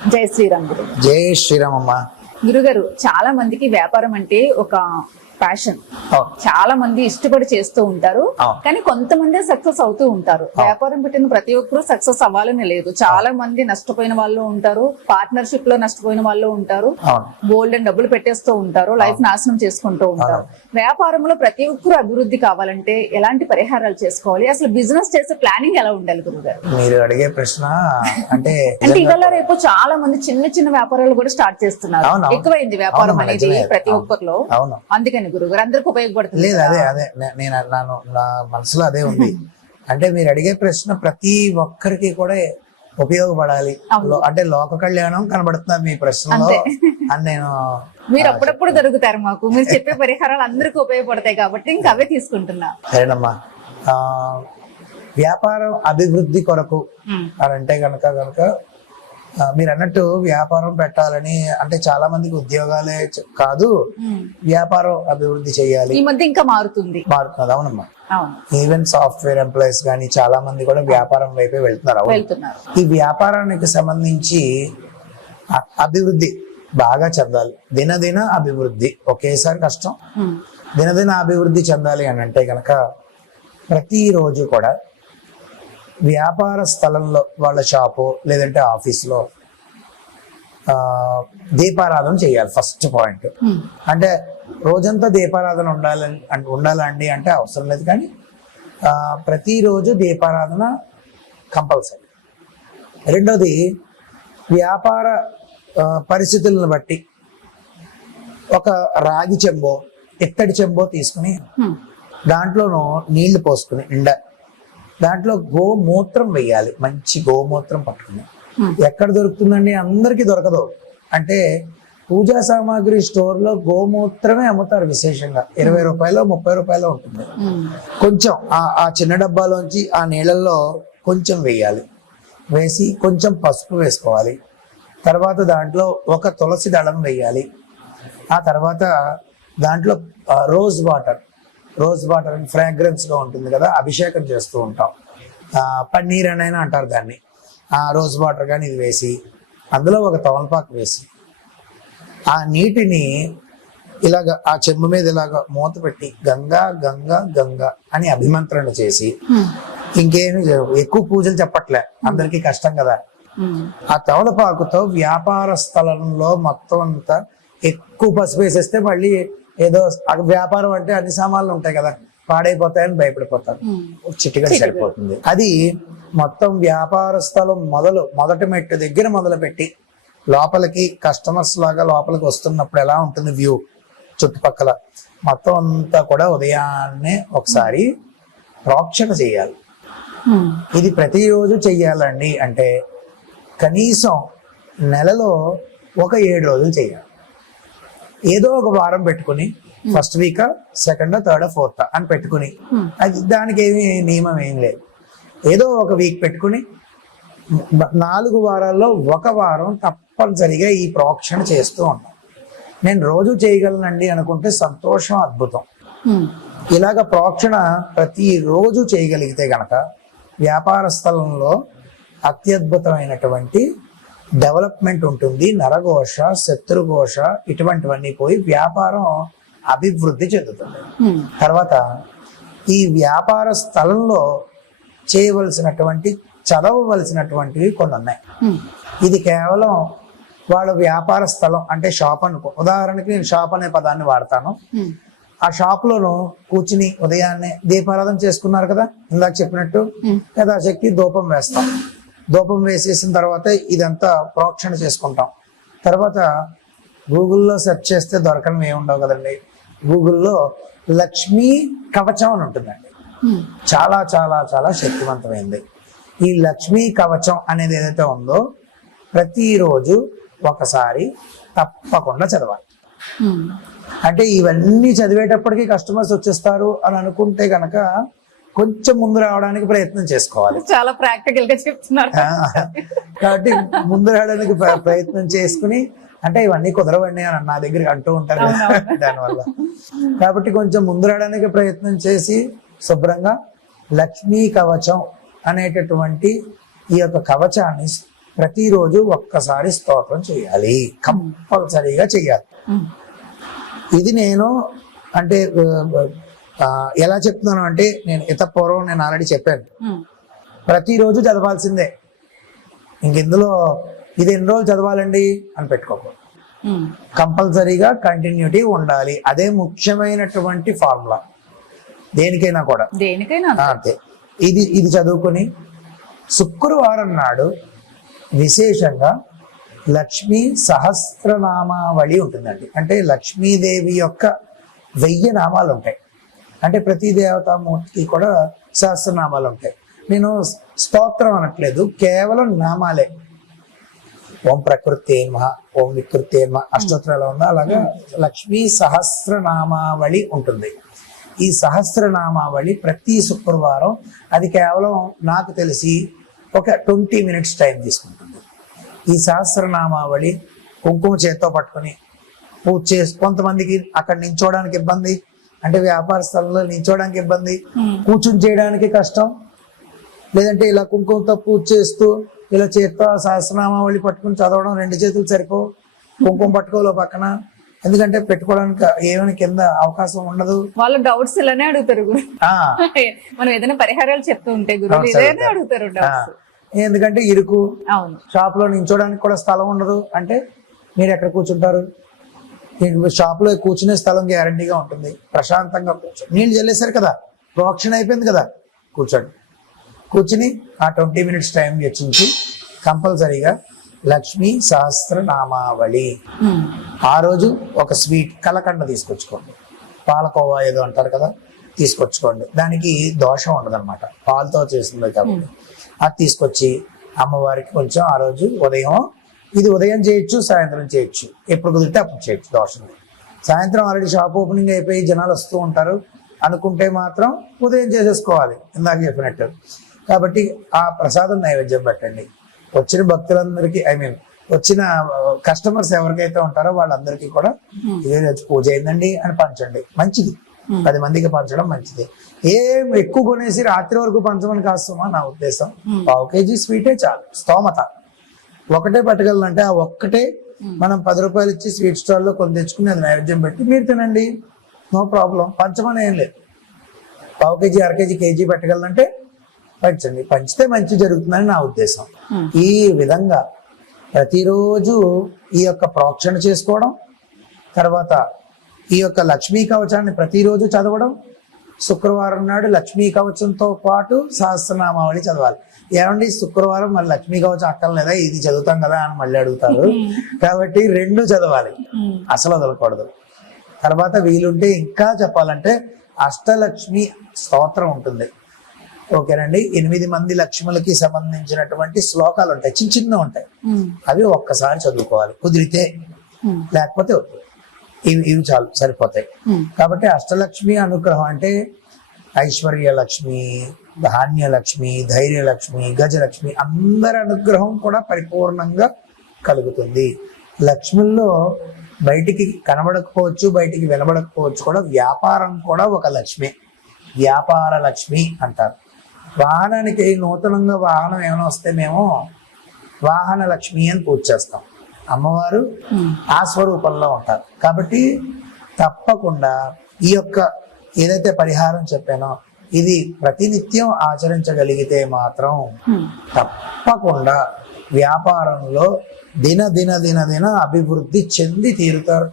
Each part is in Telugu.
జై శ్రీరామ్ గురు. జై శ్రీరామ్ అమ్మ. గురుగారు, చాలా మందికి వ్యాపారం అంటే ఒక ప్యాషన్. అవును. చాలా మంది ఇష్టపడి చేస్తూ ఉంటారు, అవును. కానీ కొంతమంది సక్సెస్ అవుతూ ఉంటారు. వ్యాపారం పెట్టిన ప్రతి ఒక్కరు సక్సెస్ అవ్వాలని లేదు. చాలా మంది నష్టపోయిన వాళ్ళు ఉంటారు, పార్ట్నర్షిప్ లో నష్టపోయిన వాళ్ళు ఉంటారు, అవును. గోల్డ్ అండ్ డబ్బులు పెట్టేస్తూ ఉంటారు, లైఫ్ నాశనం చేసుకుంటూ ఉంటారు. వ్యాపారంలో ప్రతి ఒక్కరు అభివృద్ధి కావాలంటే ఎలాంటి పరిహారాలు చేసుకోవాలి? అసలు బిజినెస్ చేసే ప్లానింగ్ ఎలా ఉండాలి గురుగారు? మీరు అడిగే ప్రశ్న అంటే ఇవాళ రేపు చాలా మంది చిన్న చిన్న వ్యాపారాలు కూడా స్టార్ట్ చేస్తున్నారు. అవును. ఎక్కువైంది వ్యాపారం అవును, అనేది నిజమే. ప్రతి ఒక్కరిలో. అవును. అందుకని గురుగారు అందరికి ఉపయోగపడుతుంది. లేదు, అదే అదే నేను నా మనసులో అదే ఉంది. అంటే మీరు అడిగే ప్రశ్న ప్రతి ఒక్కరికి కూడా ఉపయోగపడాలి. అంటే లోక కళ్యాణం కనబడుతున్నారు మీ ప్రశ్నలో అంతే. అని నేను మీరు అప్పుడప్పుడు దొరుకుతారు మాకు. మీరు చెప్పే పరిహారాలు అందరికీ ఉపయోగపడతాయి కాబట్టి ఇంకా అవే తీసుకుంటున్నా. సరేనమ్మా. వ్యాపారం అభివృద్ధి కొరకు అని అంటే గనక మీరు అన్నట్టు వ్యాపారం పెట్టాలని అంటే చాలా మందికి ఉద్యోగాలే కాదు, వ్యాపారం అభివృద్ధి చేయాలి. ఈ మధ్య ఇంకా మారుతుంది. అవునమ్మా. ఈవెన్ సాఫ్ట్వేర్ ఎంప్లాయీస్ కానీ చాలా మంది కూడా వ్యాపారం వైపే వెళ్తున్నారు. ఈ వ్యాపారానికి సంబంధించి అభివృద్ధి బాగా చెందాలి. దినదిన అభివృద్ధి, ఒకేసారి కష్టం. దినదిన అభివృద్ధి చెందాలి అని అంటే గనక ప్రతిరోజు కూడా వ్యాపార స్థలంలో వాళ్ళ షాపు లేదంటే ఆఫీస్లో దీపారాధన చేయాలి. First point. అంటే రోజంతా దీపారాధన ఉండాలండి అంటే అవసరం లేదు, కానీ ప్రతిరోజు దీపారాధన కంపల్సరీ. రెండోది, వ్యాపార పరిస్థితులను బట్టి ఒక రాగి చెంబో ఇత్తడి చెంబో తీసుకుని దాంట్లోనూ నీళ్లు పోసుకుని నిండా దాంట్లో గోమూత్రం వేయాలి. మంచి గోమూత్రం పట్టుకుని. ఎక్కడ దొరుకుతుందండి? అందరికీ దొరకదు. అంటే పూజా సామాగ్రి స్టోర్ లో గోమూత్రమే అమ్ముతారు. విశేషంగా 20 రూపాయలు 30 రూపాయలు ఉంటుంది. కొంచెం ఆ చిన్న డబ్బాలోంచి ఆ నీళ్ళల్లో కొంచెం వేయాలి. వేసి కొంచెం పసుపు వేసుకోవాలి. తర్వాత దాంట్లో ఒక తులసి దళం వేయాలి. ఆ తర్వాత దాంట్లో రోజ్ వాటర్ అని ఫ్రాగ్రెన్స్ గా ఉంటుంది కదా, అభిషేకం చేస్తూ ఉంటాం. పన్నీర్ అనైనా అంటారు దాన్ని. ఆ రోజ్ వాటర్ కానీ ఇది వేసి అందులో ఒక తమలపాకు వేసి ఆ నీటిని ఇలాగ ఆ చెంబు మీద ఇలాగ మూత పెట్టి గంగా గంగా గంగా అని అభిమంత్రణ చేసి, ఇంకేమి ఎక్కువ పూజలు చెప్పట్లే, అందరికీ కష్టం కదా. ఆ తమలపాకుతో వ్యాపార స్థలంలో మొత్తం అంతా ఎక్కువ పసుపు వేసేస్తే మళ్ళీ ఏదో వ్యాపారం అంటే అన్ని సామాన్లు ఉంటాయి కదా, పాడైపోతాయని భయపడిపోతారు. చిటికడ సరిపోతుంది. అది మొత్తం వ్యాపార స్థలం మొదటి మెట్టు దగ్గర మొదలు పెట్టి లోపలికి కస్టమర్స్ లాగా లోపలికి వస్తున్నప్పుడు ఎలా ఉంటుంది వ్యూ చుట్టుపక్కల మొత్తం అంతా కూడా ఉదయాన్నే ఒకసారి ప్రోక్షణ చేయాలి. ఇది ప్రతిరోజు చెయ్యాలండి. అంటే కనీసం నెలలో ఒక 7 రోజులు చేయాలి. ఏదో ఒక వారం పెట్టుకుని first week, second, third, fourth అని పెట్టుకుని, అది దానికి ఏమి నియమం ఏం లేదు. ఏదో ఒక వీక్ పెట్టుకుని 4 వారాల్లో ఒక వారం తప్పనిసరిగా ఈ ప్రోక్షణ చేస్తూ ఉంటాం. నేను రోజు చేయగలనండి అనుకుంటే సంతోషం, అద్భుతం. ఇలాగ ప్రోక్షణ ప్రతిరోజు చేయగలిగితే గనక వ్యాపార స్థలంలో అత్యద్భుతమైనటువంటి డెవలప్మెంట్ ఉంటుంది. నరఘోష, శత్రుఘోష ఇటువంటివన్నీ పోయి వ్యాపారం అభివృద్ధి చెందుతుంది. తర్వాత ఈ వ్యాపార స్థలంలో చేయవలసినటువంటి చదవవలసినటువంటివి కొన్ని ఉన్నాయి. ఇది కేవలం వాళ్ళ వ్యాపార స్థలం అంటే షాప్ అనుకో. ఉదాహరణకి నేను షాప్ అనే పదాన్ని వాడతాను. ఆ షాప్ లోను కూర్చుని ఉదయాన్నే దీపారాధన చేసుకున్నారు కదా, ఇందాక చెప్పినట్టు యథాశక్తి ధూపం వేస్తాం. ధూపం వేసేసిన తర్వాత ఇదంతా ప్రోక్షణ చేసుకుంటాం. తర్వాత గూగుల్లో సెర్చ్ చేస్తే దొరకని ఏముండవు కదండి. గూగుల్లో లక్ష్మీ కవచం అని ఉంటుందండి. చాలా చాలా చాలా శక్తివంతమైంది. ఈ లక్ష్మీ కవచం అనేది ఏదైతే ఉందో ప్రతిరోజు ఒకసారి తప్పకుండా చదవాలి. అంటే ఇవన్నీ చదివేటప్పటికీ కస్టమర్స్ వచ్చేస్తారు అని అనుకుంటే గనక కొంచెం ముందు రావడానికి ప్రయత్నం చేసుకోవాలి. చాలా ప్రాక్టికల్ గా చెప్తున్నారు కాబట్టి ముందు రావడానికి ప్రయత్నం చేసుకుని, అంటే ఇవన్నీ కుదరవండి అని నా దగ్గరికి అంటూ ఉంటారు దానివల్ల. కాబట్టి కొంచెం ముందు రావడానికి ప్రయత్నం చేసి శుభ్రంగా లక్ష్మీ కవచం అనేటటువంటి ఈ యొక్క కవచాన్ని ప్రతిరోజు ఒక్కసారి స్తోత్రం చేయాలి, కంపల్సరీగా చేయాలి. ఇది నేను అంటే ఎలా చెప్తున్నాను అంటే, నేను పూర్వం నేను ఆల్రెడీ చెప్పాను, ప్రతిరోజు చదవాల్సిందే. ఇందులో ఇది ఎన్ని రోజులు చదవాలండి అని పెట్టుకోకూడదు, కంపల్సరీగా కంటిన్యూటీ ఉండాలి. అదే ముఖ్యమైనటువంటి ఫార్ములా దేనికైనా కూడా. అంతే. ఇది చదువుకుని శుక్రవారం నాడు విశేషంగా లక్ష్మీ సహస్రనామావళి ఉంటుందండి. అంటే లక్ష్మీదేవి యొక్క 1000 నామాలు ఉంటాయి. అంటే ప్రతి దేవతామూర్తికి కూడా సహస్రనామాలు ఉంటాయి. నేను స్తోత్రం అనట్లేదు, కేవలం నామాలే. ఓం ప్రకృతే నమః, ఓం వికృతే నమః అష్టోత్తరం ఎలా ఉందో అలాగా లక్ష్మీ సహస్రనామావళి ఉంటుంది. ఈ సహస్రనామావళి ప్రతి శుక్రవారం, అది కేవలం నాకు తెలిసి ఒక 20 minutes టైం తీసుకుంటుంది. ఈ సహస్రనామావళి కుంకుమ చేత్తో పట్టుకుని పూజ చేసి, కొంతమందికి అక్కడ నించోడానికి ఇబ్బంది, అంటే వ్యాపార స్థలంలో నించోడానికి ఇబ్బంది, కూర్చుని చేయడానికి కష్టం, లేదంటే ఇలా కుంకుమతో పూజ చేస్తూ ఇలా చేత్తో సహస్రనామావళి పట్టుకుని చదవడం 2 చేతులు సరిపో, కుంకుమ పట్టుకోలో పక్కన, ఎందుకంటే పెట్టుకోవడానికి ఏమైనా కింద అవకాశం ఉండదు. వాళ్ళ డౌట్స్ ఇలానే అడుగుతారు గురు. మనం ఏదైనా పరిహారాలు చెప్తూ ఉంటే గురు ఇదేనే అడుగుతారు డౌట్స్. ఎందుకంటే ఇరుకు, షాప్ లో నించోడానికి కూడా స్థలం ఉండదు. అంటే మీరు ఎక్కడ కూర్చుంటారు? షాప్ లో కూర్చునే స్థలం గ్యారంటీగా ఉంటుంది. ప్రశాంతంగా కూర్చోండి. నీళ్ళు చల్లేశారు కదా, ప్రోక్షణ అయిపోయింది కదా, కూర్చోండి. కూర్చుని ఆ 20 minutes టైం వెచ్చించి కంపల్సరీగా లక్ష్మీ సహస్రనామావళి. ఆ రోజు ఒక స్వీట్ కలకండ తీసుకొచ్చుకోండి, పాలకోవా ఏదో అంటారు కదా, తీసుకొచ్చుకోండి. దానికి దోషం ఉండదన్నమాట, పాలతో చేసింది కాబట్టి. అది తీసుకొచ్చి అమ్మవారికి కొంచెం ఆ రోజు ఉదయం చేయొచ్చు, సాయంత్రం చేయొచ్చు, ఎప్పుడు కుదిరితే అప్పుడు చేయొచ్చు, దోషం. సాయంత్రం ఆల్రెడీ షాప్ ఓపెనింగ్ అయిపోయి జనాలు వస్తూ ఉంటారు అనుకుంటే మాత్రం ఉదయం చేసేసుకోవాలి, ఇందాక చెప్పినట్టు. కాబట్టి ఆ ప్రసాదం నైవేద్యం పెట్టండి. వచ్చిన భక్తులందరికీ, వచ్చిన కస్టమర్స్ ఎవరికైతే ఉంటారో వాళ్ళందరికీ కూడా ఇదే పూజ అయిందండి అని పంచండి. మంచిది, 10 మందికి పంచడం మంచిది. ఏం ఎక్కువ కొనేసి రాత్రి వరకు పంచమని కాస్తామా నా ఉద్దేశం. 1/2 kg స్వీటే చాలు, స్తోమత. ఒకటే పట్టగలంటే ఆ ఒక్కటే మనం 10 రూపాయలు ఇచ్చి స్వీట్ స్టాల్ లో కొన్ని తెచ్చుకుని అది నైవేద్యం పెట్టి మీరు తినండి, నో ప్రాబ్లం. పంచమని ఏం లేదు. 1/2 kg, 1/2 kg, కేజీ పెట్టగలంటే పంచండి. పంచితే మంచి జరుగుతుందని నా ఉద్దేశం. ఈ విధంగా ప్రతిరోజు ఈ యొక్క ప్రోక్షణ చేసుకోవడం, తర్వాత ఈ యొక్క లక్ష్మీ కవచాన్ని ప్రతిరోజు చదవడం. శుక్రవారం నాడు లక్ష్మీ కవచంతో పాటు సహస్రనామావళి చదవాలి. ఏమండి శుక్రవారం మరి లక్ష్మీ కవచం అక్కర్లేదా, ఇది చదువుతాం కదా అని మళ్ళీ అడుగుతారు. కాబట్టి 2 చదవాలి, అసలు వదలకూడదు. తర్వాత వీలుంటే ఇంకా చెప్పాలంటే అష్టలక్ష్మి స్తోత్రం ఉంటుంది. ఓకేనండి, 8 మంది లక్ష్ములకి సంబంధించినటువంటి శ్లోకాలు ఉంటాయి, చిన్న ఉంటాయి. అవి ఒక్కసారి చదువుకోవాలి కుదిరితే, లేకపోతే ఇవి చాలు, సరిపోతాయి. కాబట్టి అష్టలక్ష్మి అనుగ్రహం అంటే ఐశ్వర్యలక్ష్మి, ధాన్యలక్ష్మి, ధైర్యలక్ష్మి, గజలక్ష్మి, అందరి అనుగ్రహం కూడా పరిపూర్ణంగా కలుగుతుంది. లక్ష్ముల్లో బయటికి కనబడకపోవచ్చు, బయటికి వినబడకపోవచ్చు కూడా వ్యాపారం కూడా ఒక లక్ష్మి, వ్యాపార లక్ష్మి అంటారు. వాహనానికి నూతనంగా వాహనం ఏమైనా వస్తే మేము వాహన లక్ష్మి అని పూజ చేస్తాం. అమ్మవారు ఆ స్వరూపంలో ఉంటారు. కాబట్టి తప్పకుండా ఈ యొక్క ఏదైతే పరిహారం చెప్పానో ఇది ప్రతినిత్యం ఆచరించగలిగితే మాత్రం తప్పకుండా వ్యాపారంలో దిన అభివృద్ధి చెంది తీరుతారు.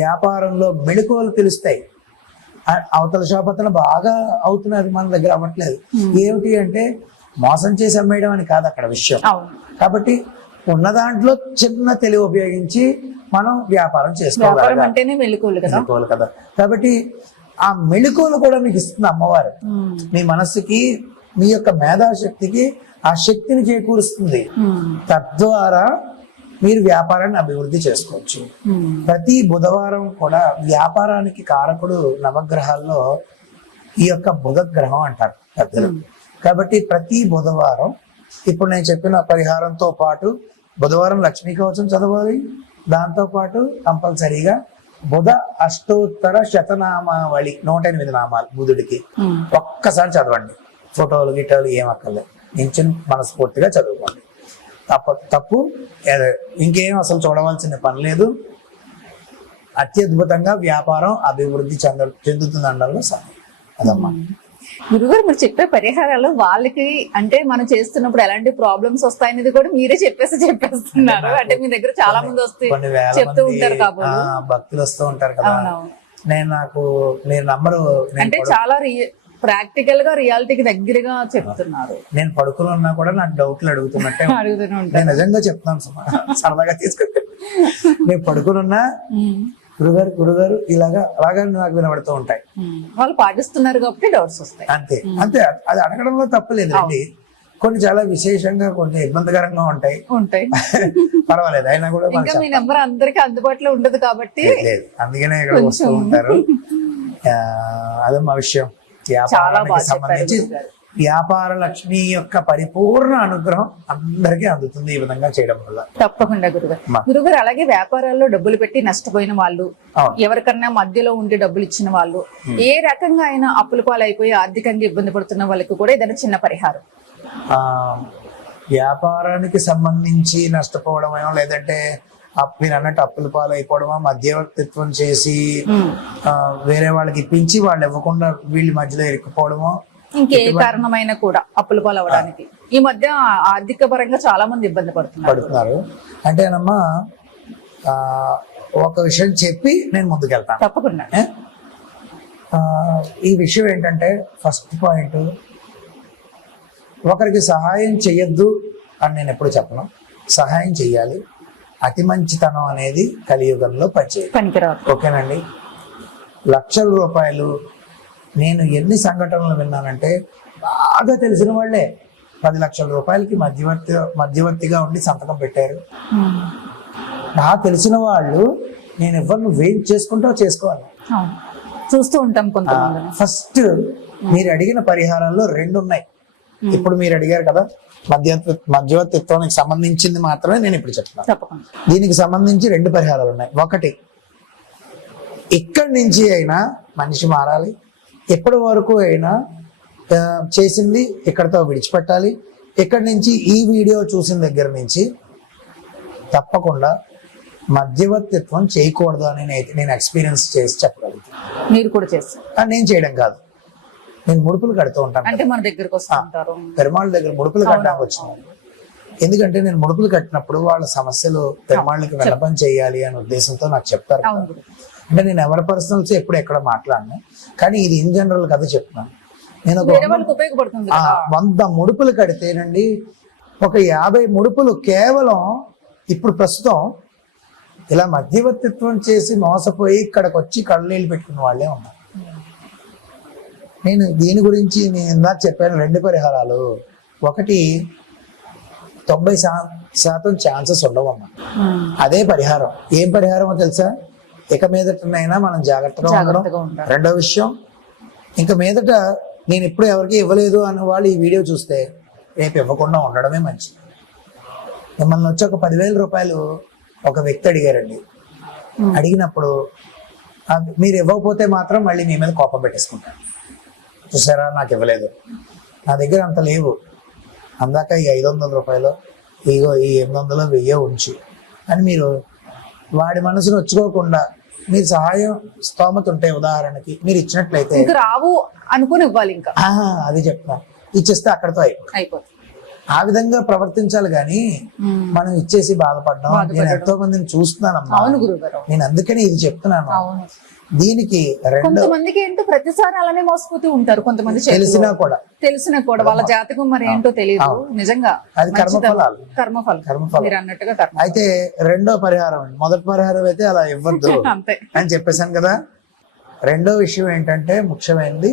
వ్యాపారంలో మెళకువలు తెలుస్తాయి. అవతల షాప్ అతను బాగా అవుతున్నది, మన దగ్గర అవ్వట్లేదు. ఏమిటి అంటే మోసం చేసి అమ్మేయడం అని కాదు అక్కడ విషయం. కాబట్టి ఉన్న దాంట్లో చిన్న తెలివి ఉపయోగించి మనం వ్యాపారం చేసుకోవాలి, మెళకువలు కదా. కాబట్టి ఆ మెళకువలు కూడా మీకు ఇస్తుంది అమ్మవారు. మీ మనస్సుకి, మీ యొక్క మేధాశక్తికి ఆ శక్తిని చేకూరుస్తుంది. తద్వారా మీరు వ్యాపారాన్ని అభివృద్ధి చేసుకోవచ్చు. ప్రతి బుధవారం కూడా వ్యాపారానికి కారకుడు నవగ్రహాల్లో ఈ యొక్క బుధ గ్రహం అంటారు పెద్దలు. కాబట్టి ప్రతి బుధవారం ఇప్పుడు నేను చెప్పిన పరిహారంతో పాటు బుధవారం లక్ష్మీ కవచం చదవాలి. దాంతో పాటు కంపల్సరీగా బుధ అష్టోత్తర శతనామావళి 108 నామాలు బుధుడికి ఒక్కసారి చదవండి. ఫోటోలు గిటోలు ఏం అక్కర్లేదు, నించుని మనస్ఫూర్తిగా చదువుకోండి. తప్పు ఇంకేం అసలు చూడవలసిన పని లేదు. అత్యద్భుతంగా వ్యాపారం అభివృద్ధి చెందుతుంది అనడంలో అదమ్మా. గురుగారు మీరు చెప్పే పరిహారాలు వాళ్ళకి అంటే మనం చేస్తున్నప్పుడు ఎలాంటి ప్రాబ్లమ్స్ వస్తాయనేది కూడా మీరే చెప్పేస్తున్నారు. అంటే మీ దగ్గర చాలా మంది వస్తే కొన్ని వేల చెప్తూ ఉంటారు కాబట్టి భక్తులు వస్తూ ఉంటారు కదా. నేను నంబరు అంటే చాలా ప్రాక్టికల్ గా రియాలిటీకి దగ్గరగా చెప్తున్నారు. నేను పడుకుని ఉన్నా కూడా నాకు డౌట్లు అడుగుతున్నట్టే నేను నిజంగా చెప్తాను సరదాగా తీసుకుంటే. నేను పడుకుని ఉన్నా గురుగారు అలాగా నాకు వినబడుతూ ఉంటాయి. వాళ్ళు పాటిస్తున్నారు కాబట్టి డౌట్స్ వస్తాయి. అంతే అది అడగడంలో తప్పలేదు అండి. కొన్ని చాలా విశేషంగా కొన్ని ఇబ్బందికరంగా ఉంటాయి. పర్వాలేదు అయినా కూడా ఇంకా మీ నెంబర్ అందరికి అందుబాటులో ఉండదు కాబట్టి లేదు, అందుకనే ఇక్కడ వస్తూ ఉంటారు. అదే మా విషయం. వ్యాపారానికి సంబంధించి వ్యాపార లక్ష్మి యొక్క పరిపూర్ణ అనుగ్రహం అందరికీ అందుతుంది ఈ విధంగా చేయడం వల్ల. తప్పకుండా గురుగారు అలాగే వ్యాపారాల్లో డబ్బులు పెట్టి నష్టపోయిన వాళ్ళు, ఎవరికన్నా మధ్యలో ఉండి డబ్బులు ఇచ్చిన వాళ్ళు, ఏ రకంగా అయినా అప్పుల పాలైపోయి ఆర్థికంగా ఇబ్బంది పడుతున్న వాళ్ళకి కూడా ఏదైనా చిన్న పరిహారం. వ్యాపారానికి సంబంధించి నష్టపోవడమేమో, లేదంటే మీరు అన్నట్టు అప్పుల పాలైపోవడమా, మధ్యవర్తిత్వం చేసి వేరే వాళ్ళకి ఇప్పించి వాళ్ళు ఇవ్వకుండా వీళ్ళ మధ్యలో ఇరుక్కుపోవడమో, ఇంకే కారణమైనా కూడా అప్పుల పాలవడానికి ఈ మధ్య ఆర్థిక పరంగా చాలా మంది ఇబ్బంది పడుతున్నారు. అంటేనమ్మా ఒక విషయం చెప్పి నేను ముందుకెళ్తాను. తప్పకుండా. ఈ విషయం ఏంటంటే ఫస్ట్ పాయింట్, ఒకరికి సహాయం చెయ్యొద్దు అని నేను ఎప్పుడు చెప్పను. సహాయం చెయ్యాలి. అతి మంచితనం అనేది కలియుగంలో పనికిరాదు. ఓకేనండి. లక్షల రూపాయలు నేను ఎన్ని సంఘటనలు విన్నానంటే, బాగా తెలిసిన వాళ్ళే 10 లక్షల రూపాయలకి మధ్యవర్తిగా ఉండి సంతకం పెట్టారు. నాకు తెలిసిన వాళ్ళు నేను ఎవరు నువ్వేం చేసుకుంటావు చేసుకోవాలి చూస్తూ ఉంటాం. ఫస్ట్ మీరు అడిగిన పరిహారాల్లో 2 ఉన్నాయి. ఇప్పుడు మీరు అడిగారు కదా, మధ్యవర్తిత్వానికి సంబంధించింది మాత్రమే నేను ఇప్పుడు చెప్తున్నాను. దీనికి సంబంధించి 2 పరిహారాలు ఉన్నాయి. ఒకటి, ఇక్కడి నుంచి అయినా మనిషి మారాలి. ఎప్పటి వరకు అయినా చేసింది ఇక్కడతో విడిచిపెట్టాలి. ఇక్కడి నుంచి ఈ వీడియో చూసిన దగ్గర నుంచి తప్పకుండా మధ్యవర్తిత్వం చేయకూడదు అని నేను ఎక్స్పీరియన్స్ చేసి చెప్పగలుగుతాను. మీరు కూడా చేస్తారు? నేను చేయడం కాదు, నేను ముడుపులు కడుతూ ఉంటాను. అంటే మన దగ్గరకు వస్తుంటారు, పెరుమాళ్ళ దగ్గర ముడుపులు కట్టడానికి వచ్చినాను. ఎందుకంటే నేను ముడుపులు కట్టినప్పుడు వాళ్ళ సమస్యలు పెరుమాళ్ళకి విన్నపం చేయాలి అనే ఉద్దేశంతో నాకు చెప్తారు. అంటే నేను ఎవరి పర్సనల్స్ ఎప్పుడు ఎక్కడ మాట్లాడను, కానీ ఇది ఇన్ జనరల్ కథ చెప్తున్నాను. నేను ఒక 100 ముడుపులు కడితేనండి, ఒక 50 ముడుపులు కేవలం ఇప్పుడు ప్రస్తుతం ఇలా మధ్యవర్తిత్వం చేసి మోసపోయి ఇక్కడికి వచ్చి కళ్ళనీళ్ళు పెట్టుకున్న వాళ్ళే ఉన్నారు. నేను దీని గురించి నేను ఇందాక చెప్పాను 2 పరిహారాలు. ఒకటి 90% ఛాన్సెస్ ఉండవమ్మా, అదే పరిహారం. ఏం పరిహారమో తెలుసా? ఇక మీదటనైనా మనం జాగ్రత్తగా ఉండడం. రెండో విషయం, ఇంక మీదట నేను ఎప్పుడు ఎవరికి ఇవ్వలేదు అన్న వాళ్ళు ఈ వీడియో చూస్తే రేపు ఇవ్వకుండా ఉండడమే మంచిది. మిమ్మల్ని వచ్చి ఒక 10,000 రూపాయలు ఒక వ్యక్తి అడిగారండి. అడిగినప్పుడు మీరు ఇవ్వకపోతే మాత్రం మళ్ళీ మీ మీద కోపం పెట్టేసుకుంటారు. చూసారా, నాకు ఇవ్వలేదు, నా దగ్గర అంత లేవు, అందాక ఈ 500 రూపాయలు, ఇగో ఈ 800, 1000 ఉంచి అని మీరు వాడి మనసును వచ్చుకోకుండా మీరు సహాయం స్తోమత ఉంటే ఉదాహరణకి మీరు ఇచ్చినట్లయితే రావు అనుకుని ఇవ్వాలి. ఇంకా అది చెప్తాను, ఇచ్చేస్తే అక్కడితో అయిపోతుంది. ఆ విధంగా ప్రవర్తించాలి గాని మనం ఇచ్చేసి బాధపడ్డాం. నేను ఎంతో మందిని చూస్తున్నానమ్మా, నేను అందుకని ఇది చెప్తున్నాను. దీనికి కొంతమందికి ఏంటో ప్రతిసారి అలానే మోసపోతూ ఉంటారు. కొంతమంది తెలిసినా కూడా వాళ్ళ జాతకం మరి ఏంటో తెలియదు. నిజంగా అది కర్మఫలం మీరు అన్నట్టుగా. అయితే రెండో పరిహారం, మొదటి పరిహారం అయితే అలా ఇవ్వద్దు అని చెప్పేశాను కదా. రెండో విషయం ఏంటంటే ముఖ్యమైనది,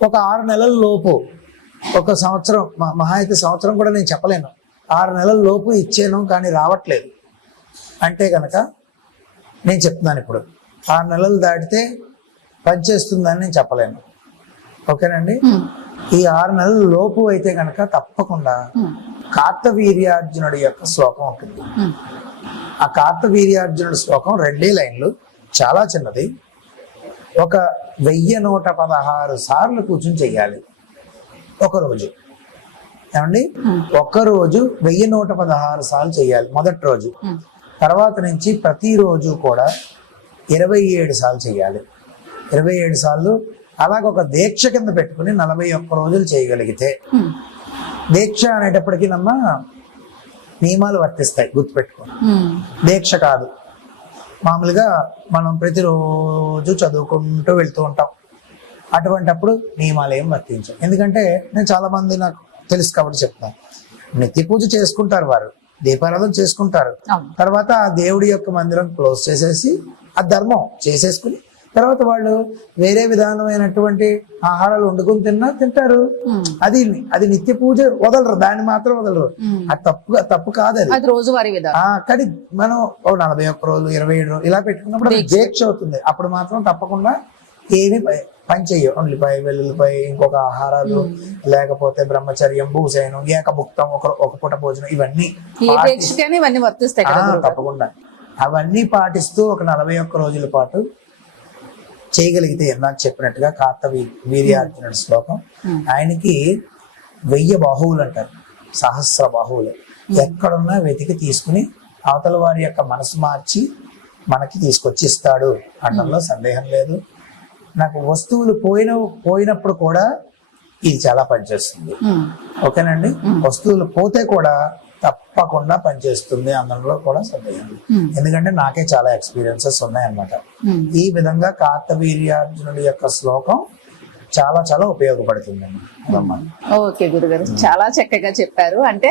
ఒక 6 నెలల లోపు, ఒక సంవత్సరం, మహా అయితే సంవత్సరం కూడా నేను చెప్పలేను, 6 నెలల లోపు ఇచ్చాను కానీ రావట్లేదు అంటే కనుక నేను చెప్తున్నాను. ఇప్పుడు 6 నెలలు దాటితే పనిచేస్తుందని నేను చెప్పలేను. ఓకేనండి. ఈ 6 నెలల లోపు అయితే కనుక తప్పకుండా కార్తవీర్యార్జునుడి యొక్క శ్లోకం ఉంటుంది. ఆ కార్తవీర్యార్జునుడి శ్లోకం 2 లైన్లు, చాలా చిన్నది. ఒక 1116 సార్లు కూర్చొని చెయ్యాలి ఒక రోజు. ఏమండి ఒక్కరోజు 1116 సార్లు చేయాలి మొదటి రోజు. తర్వాత నుంచి ప్రతిరోజు కూడా 27 సార్లు చేయాలి. 27 సార్లు అలాగ ఒక దీక్ష కింద పెట్టుకుని 41 రోజులు చేయగలిగితే, దీక్ష అనేటప్పటికీ నియమాలు వర్తిస్తాయి, గుర్తుపెట్టుకోండి. దీక్ష కాదు, మామూలుగా మనం ప్రతిరోజు చదువుకుంటూ వెళ్తూ ఉంటాం. అటువంటప్పుడు నియమాలు ఏం వర్తించవు. ఎందుకంటే నేను చాలా మంది నాకు తెలుసు కాబట్టి చెప్తాను. నిత్య పూజ చేసుకుంటారు, వారు దీపారాధన చేసుకుంటారు. తర్వాత ఆ దేవుడి యొక్క మందిరం క్లోజ్ చేసేసి ఆ ధర్మం చేసేసుకుని తర్వాత వాళ్ళు వేరే విధానమైనటువంటి ఆహారాలు వండుకుని తింటారు. అది నిత్య పూజ వదలరు, దాన్ని మాత్రం వదలరు. అది తప్పు కాదు, అది రోజువారీ విధానం. కానీ మనం 41 రోజులు 27 రోజులు ఇలా పెట్టుకున్నప్పుడు అది దీక్ష అవుతుంది. అప్పుడు మాత్రం తప్పకుండా ఏమి పని చెయ్యవు. ఉల్లిపాయ, వెల్లుల్లిపాయ, ఇంకొక ఆహారాలు, లేకపోతే బ్రహ్మచర్యం, భూసైనం, ఏకభుక్తం, ఒక పూట భోజనం, ఇవన్నీ వర్తిస్తాయి తప్పకుండా. అవన్నీ పాటిస్తూ ఒక 41 రోజుల పాటు చేయగలిగితే, నాకు చెప్పినట్టుగా కార్తవీర్యార్జునుడి శ్లోకం, ఆయనకి 1000 బాహువులు అంటారు, సహస్ర బాహువులు. ఎక్కడున్నా వెతికి తీసుకుని అవతల వారి యొక్క మనసు మార్చి మనకి తీసుకొచ్చి ఇస్తాడు అనడంలో సందేహం లేదు. నాకు వస్తువులు పోయినప్పుడు కూడా ఇది చాలా పనిచేస్తుంది. ఓకేనండి, వస్తువులు పోతే కూడా తప్పకుండా పనిచేస్తుంది, అందులో కూడా సందేహం. ఎందుకంటే నాకే చాలా ఎక్స్పీరియన్సెస్ ఉన్నాయన్నమాట. ఈ విధంగా కార్తవీర్యార్జునుడి యొక్క శ్లోకం చాలా చాలా ఉపయోగపడుతుంది. ఓకే గురుగారు, చాలా చక్కగా చెప్పారు. అంటే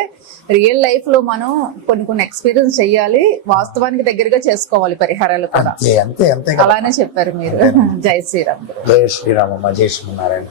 రియల్ లైఫ్ లో మనం కొన్ని ఎక్స్పీరియన్స్ చెయ్యాలి, వాస్తవానికి దగ్గరగా చేసుకోవాలి పరిహారాలు కూడా. అంతే అంతే అలానే చెప్పారు మీరు. జై శ్రీరామ్. జై శ్రీరామమ్మ, జై శ్రీనారాయణ.